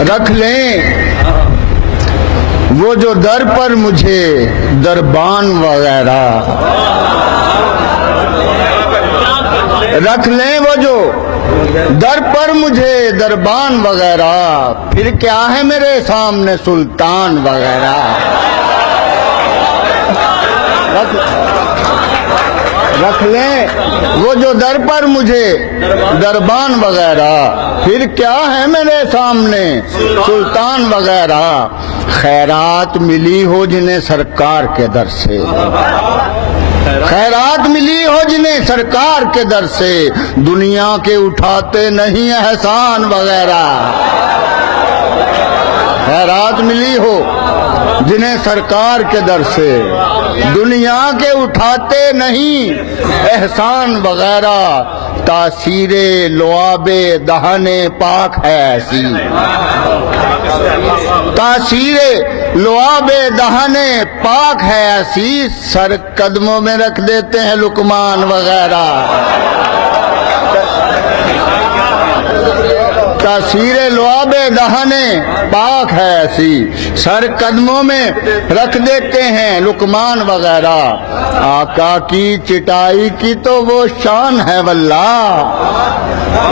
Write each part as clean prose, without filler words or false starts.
رکھ لیں وہ جو در پر مجھے دربان وغیرہ، رکھ لیں وہ جو در پر مجھے دربان وغیرہ، پھر کیا ہے میرے سامنے سلطان وغیرہ۔ رکھ لیں وہ جو در پر مجھے دربان وغیرہ، پھر کیا ہے میرے سامنے سلطان وغیرہ۔ خیرات ملی ہو جنہیں سرکار کے در سے، خیرات ملی ہو جنہیں سرکار کے در سے، دنیا کے اٹھاتے نہیں احسان وغیرہ۔ خیرات ملی ہو جنہیں سرکار کے در سے، دنیا کے اٹھاتے نہیں احسان وغیرہ۔ تاثیر لعاب دہن پاک ہے ایسی، تاثیر لعاب دہن پاک ہے ایسی، سر قدموں میں رکھ دیتے ہیں لقمان وغیرہ۔ تاثیر لعاب دہن پاک ہے ایسی، سر قدموں میں رکھ دیتے ہیں لقمان وغیرہ۔ آقا کی چٹائی کی تو وہ شان ہے واللہ،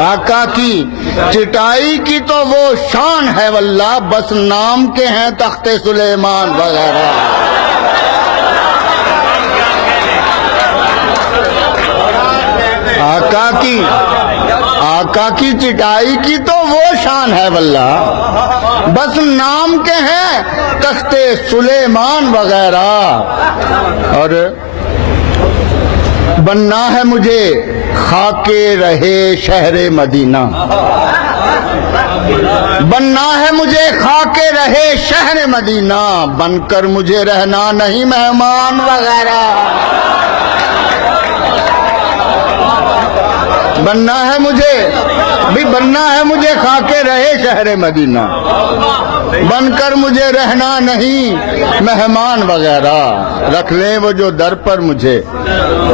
آقا کی چٹائی کی تو وہ شان ہے واللہ، بس نام کے ہیں تخت سلیمان وغیرہ۔ آقا کی چٹائی کی تو وہ شان ہے واللہ، بس نام کے ہیں تخت سلیمان وغیرہ۔ اور بننا ہے مجھے خاک رہے شہر مدینہ، بننا ہے مجھے خاک رہے شہر مدینہ، بن کر مجھے رہنا نہیں مہمان وغیرہ۔ بننا ہے مجھے بھی بننا ہے مجھے خاک رہے شہر مدینہ، بن کر مجھے رہنا نہیں مہمان وغیرہ۔ رکھ لیں وہ جو در پر مجھے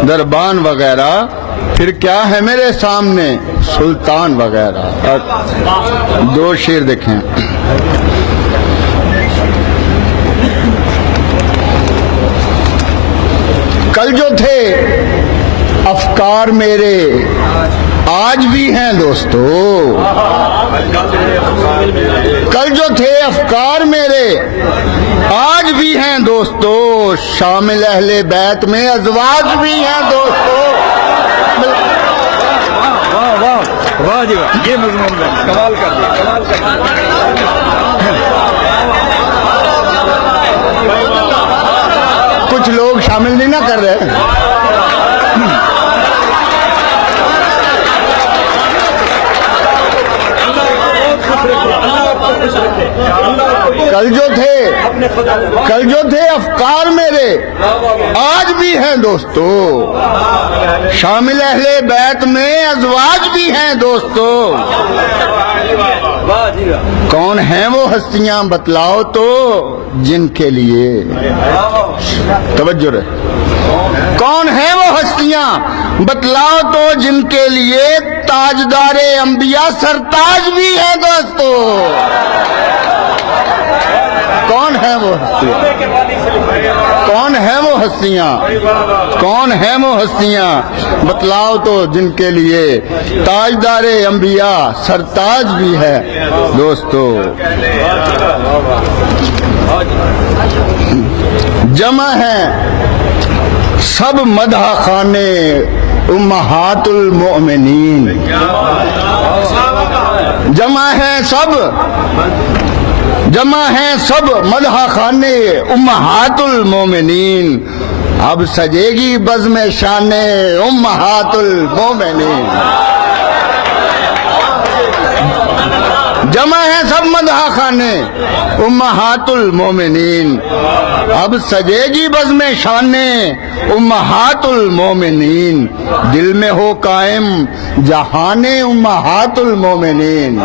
دربان وغیرہ، پھر کیا ہے میرے سامنے سلطان وغیرہ۔ اور دو شعر دیکھیں، کل جو تھے افکار میرے آج بھی ہیں دوستو، کل جو تھے افکار میرے آج بھی ہیں دوستو، شامل اہل بیت میں ازواج بھی ہیں دوستو۔ واہ واہ واہ جی واہ، یہ مضمون ہے، کمال کر دیا، کمال کر دیا۔ کچھ لوگ شامل نہیں نہ کر رہے۔ کل جو تھے افکار میرے آج بھی ہیں دوستو، شامل اہل بیت میں ازواج بھی ہیں دوستو۔ کون ہیں وہ ہستیاں بتلاؤ تو جن کے لیے، توجہ رہے، کون ہیں وہ ہستیاں بتلاؤ تو جن کے لیے تاجدار انبیاء سرتاج بھی ہیں دوستو۔ کون ہیں وہ ہستیاں، کون ہیں وہ ہستیاں، کون ہیں وہ ہستیاں بتلاؤ تو جن کے لیے تاجدار انبیاء سرتاج بھی ہے دوستو۔ جمع ہیں سب مدح خانے امہات المؤمنین، جمع ہیں سب مدح خانے امہات المومنین، اب سجے گی بزم شان امہات المومنین۔ جمع ہیں سب مدح خانے امہات المومنین، اب سجے گی بزم شان امہات المومنین، دل میں ہو قائم جہان امہات المومنین،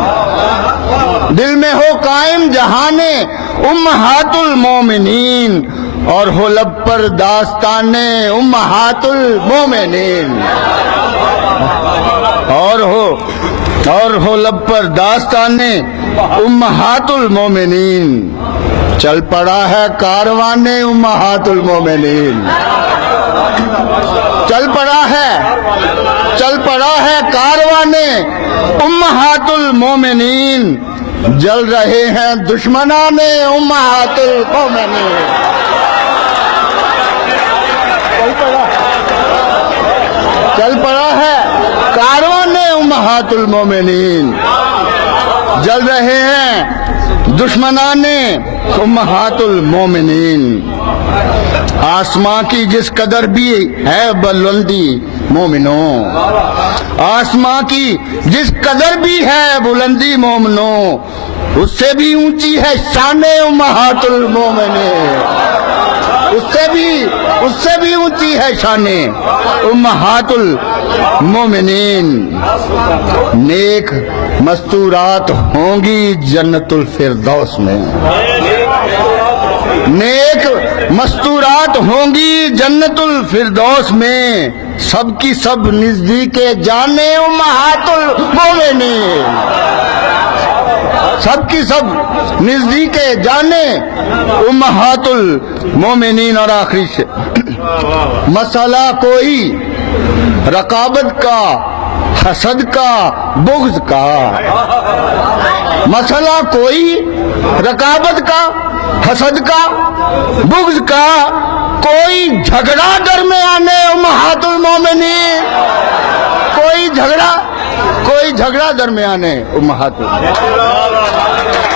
دل میں ہو قائم جہان امہات المومنین، اور ہو لب پر داستان امہات المومنین، اور ہو اور ہو لب پر داستانے امہات المومنین، چل پڑا ہے کارواں امہات المومنین، چل پڑا ہے کارواں امہات المومنین، جل رہے ہیں دشمنان امہات المومنین۔ چل پڑا ہے کارواں امہات المومنین، جل رہے ہیں دشمنان امہات المومنین۔ آسماں کی جس قدر بھی ہے بلندی مومنوں، آسماں کی جس قدر بھی ہے بلندی مومنوں، اس سے بھی اونچی ہے شان امہات المومنین، اس سے بھی اونچی ہے شان امہات المومنین۔ نیک مستورات ہوں گی جنت الفردوس میں، نیک مستورات ہوں گی جنت الفردوس میں، سب کی سب نزدیک جانے امہات المومنین، سب کی سب نزدیک جانے امہات المومنین۔ اور آخری سے مسئلہ کوئی رقابت کا، حسد کا، بغض کا، مسئلہ کوئی رقابت کا، حسد کا، بغض کا، کوئی جھگڑا درمیان امہات المومنین، کوئی جھگڑا درمیان امہات المومنین۔